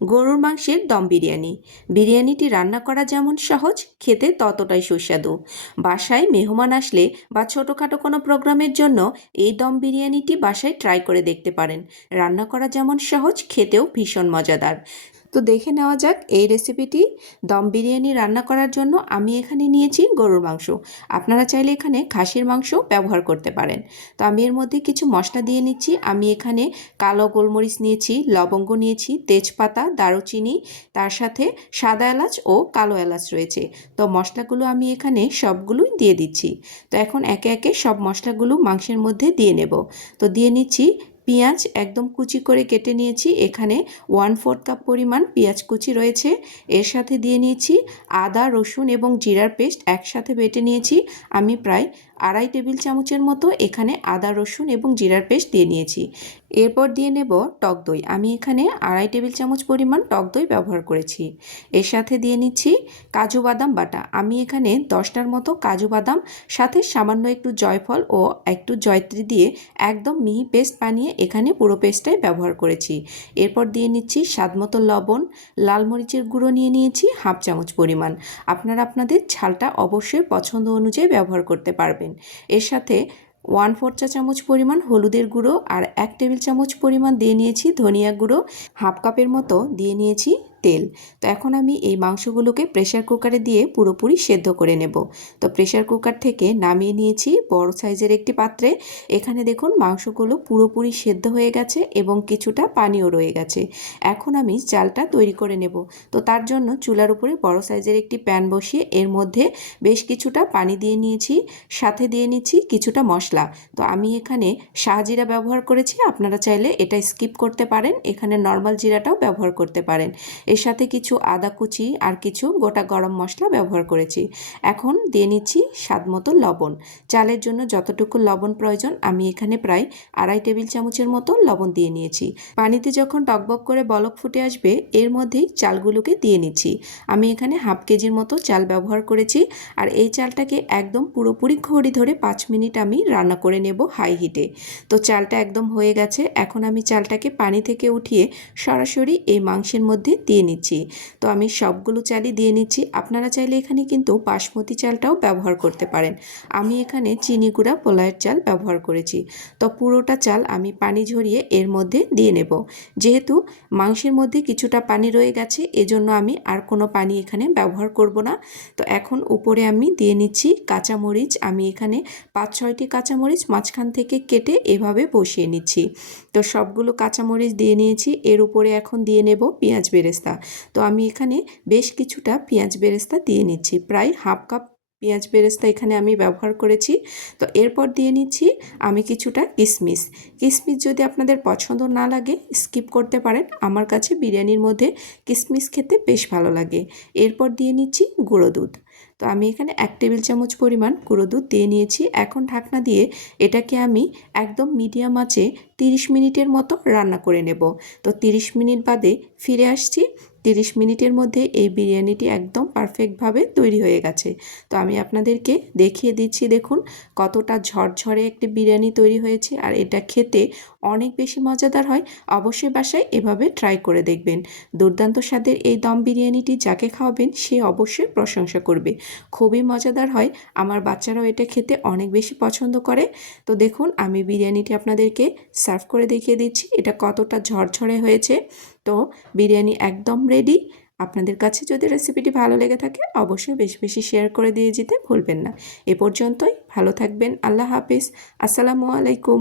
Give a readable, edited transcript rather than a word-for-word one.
গরুর মাংসের দম বিরিয়ানি। বিরিয়ানিটি রান্না করা যেমন সহজ, খেতে ততটাই সুস্বাদু। বাসায় মেহমান আসলে বা ছোটোখাটো কোনো প্রোগ্রামের জন্য এই দম বিরিয়ানিটি বাসায় ট্রাই করে দেখতে পারেন। রান্না করা যেমন সহজ, খেতেও ভীষণ মজাদার। তো দেখে নেওয়া যাক এই রেসিপিটি। দম বিরিয়ানি রান্না করার জন্য আমি এখানে নিয়েছি গরুর মাংস। আপনারা চাইলে এখানে খাসির মাংস ব্যবহার করতে পারেন। তো আমি এর মধ্যে কিছু মশলা দিয়ে নিচ্ছি। আমি এখানে কালো গোলমরিচ নিয়েছি, লবঙ্গ নিয়েছি, তেজপাতা, দারুচিনি, তার সাথে সাদা এলাচ ও কালো এলাচ রয়েছে। তো মশলাগুলো আমি এখানে সবগুলোই দিয়ে দিচ্ছি। তো এখন একে একে সব মশলাগুলো মাংসের মধ্যে দিয়ে নেব। তো দিয়ে নিচ্ছি পেঁয়াজ, একদম কুচি করে কেটে নিয়েছি। এখানে 1/4 কাপ পরিমাণ পেঁয়াজ কুচি রয়েছে। এর সাথে দিয়ে নিয়েছি আদা, রসুন এবং জিরার পেস্ট একসাথে বেটে নিয়েছি। আমি প্রায় 2.5 টেবিল চামচের মতো এখানে আদা, রসুন এবং জিরার পেস্ট দিয়ে নিয়েছি। এরপর দিয়ে নেব টক দই। আমি এখানে 2.5 টেবিল চামচ পরিমাণ টক দই ব্যবহার করেছি। এর সাথে দিয়ে নিচ্ছি কাজু বাদাম বাটা। আমি এখানে 10টার মতো কাজু বাদাম, সাথে সামান্য একটু জয়ফল ও একটু জয়ত্রী দিয়ে একদম মিহি পেস্ট বানিয়ে এখানে পুরো পেস্টটাই ব্যবহার করেছি। এরপর দিয়ে নিচ্ছি স্বাদমতো লবণ। লাল মরিচের গুঁড়ো নিয়ে নিয়েছি 1/2 চামচ পরিমাণ। আপনারা আপনাদের ঝালটা অবশ্যই পছন্দ অনুযায়ী ব্যবহার করতে পারবেন। এর সাথে 1/4 চা চামচ পরিমাণ হলুদের গুঁড়ো আর 1 টেবিল চামচ পরিমাণ দিয়ে নিয়েছি ধনিয়া গুঁড়ো। 1/2 কাপের মতো দিয়ে নিয়েছি তেল। তো এখন আমি এই মাংসগুলোকে প্রেসার কুকারে দিয়ে পুরোপুরি সেদ্ধ করে নেব। তো প্রেসার কুকার থেকে নামিয়ে নিয়েছি বড় সাইজের একটি পাত্রে। এখানে দেখুন মাংসগুলো পুরোপুরি সেদ্ধ হয়ে গেছে এবং কিছুটা পানিও রয়ে গেছে। এখন আমি চালটা তৈরি করে নেব। তো তার জন্য চুলার উপরে বড় সাইজের একটি প্যান বসিয়ে এর মধ্যে বেশ কিছুটা পানি দিয়ে নিয়েছি। সাথে দিয়ে নিচ্ছি কিছুটা মশলা। তো আমি এখানে শাহজিরা ব্যবহার করেছি, আপনারা চাইলে এটা স্কিপ করতে পারেন, এখানে নর্মাল জিরাটাও ব্যবহার করতে পারেন। এর সাথে কিছু আদা কুচি আর কিছু গোটা গরম মশলা ব্যবহার করেছি। এখন দিয়ে নিচ্ছি স্বাদমতো লবণ। চালের জন্য যতটুকু লবণ প্রয়োজন আমি এখানে প্রায় 2.5 টেবিল চামচের মতো লবণ দিয়ে নিয়েছি। পানিতে যখন টকবক করে বলক ফুটে আসবে এর মধ্যেই চালগুলোকে দিয়ে নিচ্ছি। আমি এখানে 1/2 কেজির মতো চাল ব্যবহার করেছি। আর এই চালটাকে একদম পুরোপুরি ঘড়ি ধরে 5 মিনিট আমি রান্না করে নেব হাই হিটে। তো চালটা একদম হয়ে গেছে। এখন আমি চালটাকে পানি থেকে উঠিয়ে সরাসরি এই মাংসের মধ্যে দিয়ে নিচ্ছি। তো আমি সবগুলো চালই দিয়ে নিচ্ছি। আপনারা চাইলে এখানে কিন্তু বাসমতি চালটাও ব্যবহার করতে পারেন। আমি এখানে চিনি গুঁড়া পোলাওয়ের চাল ব্যবহার করেছি। তো পুরোটা চাল আমি পানি ঝরিয়ে এর মধ্যে দিয়ে নেব। যেহেতু মাংসের মধ্যে কিছুটা পানি রয়ে গেছে এজন্য আমি আর কোনো পানি এখানে ব্যবহার করব না। তো এখন উপরে আমি দিয়ে নিচ্ছি কাঁচামরিচ। আমি এখানে 5-6টি কাঁচামরিচ মাঝখান থেকে কেটে এভাবে বসিয়ে নিচ্ছি। তো সবগুলো কাঁচামরিচ দিয়ে নিয়েছি। এর উপরে এখন দিয়ে নেব পেঁয়াজ বেরেস্তা। তো আমি এখানে বেশ কিছুটা পেঁয়াজ বেরেস্তা দিয়ে নিচ্ছি, প্রায় 1/2 কাপ পেঁয়াজ বেরেস্তা এখানে আমি ব্যবহার করেছি। তো এরপর দিয়ে নিচ্ছি আমি কিছুটা কিশমিশ। কিশমিশ যদি আপনাদের পছন্দ না লাগে স্কিপ করতে পারেন, আমার কাছে বিরিয়ানির মধ্যে কিশমিশ খেতে বেশ ভালো লাগে। এরপর দিয়ে নিচ্ছি গুঁড়ো দুধ। তো আমি এখানে 1 টেবিল চামচ পরিমাণ গুঁড়ো দুধ দিয়ে নিয়েছি। এখন ঢাকনা দিয়ে এটাকে আমি একদম মিডিয়াম আঁচে 30 মিনিটের মতো রান্না করে নেব। তো 30 মিনিট বাদে ফিরে আসছি। 30 মিনিটের মধ্যে এই বিরিয়ানিটি একদম পারফেক্টভাবে তৈরি হয়ে গেছে। তো আমি আপনাদেরকে দেখিয়ে দিচ্ছি, দেখুন কতটা ঝরঝরে একটি বিরিয়ানি তৈরি হয়েছে আর এটা খেতে অনেক বেশি মজাদার হয়। অবশ্যই বাসায় এভাবে ট্রাই করে দেখবেন। দুর্দান্ত স্বাদের এই দম বিরিয়ানিটি যাকে খাওয়াবেন সে অবশ্যই প্রশংসা করবে। খুবই মজাদার হয়, আমার বাচ্চারাও এটা খেতে অনেক বেশি পছন্দ করে। তো দেখুন আমি বিরিয়ানিটি আপনাদেরকে সার্ভ করে দেখিয়ে দিচ্ছি এটা কতটা ঝরঝরে হয়েছে। তো বিরিয়ানি একদম রেডি। আপনাদের কাছে যদি রেসিপিটি ভালো লেগে থাকে অবশ্যই বেশি বেশি শেয়ার করে দিয়ে যেতে ভুলবেন না। এ পর্যন্তই, ভালো থাকবেন। আল্লাহ হাফেজ। আসসালামু আলাইকুম।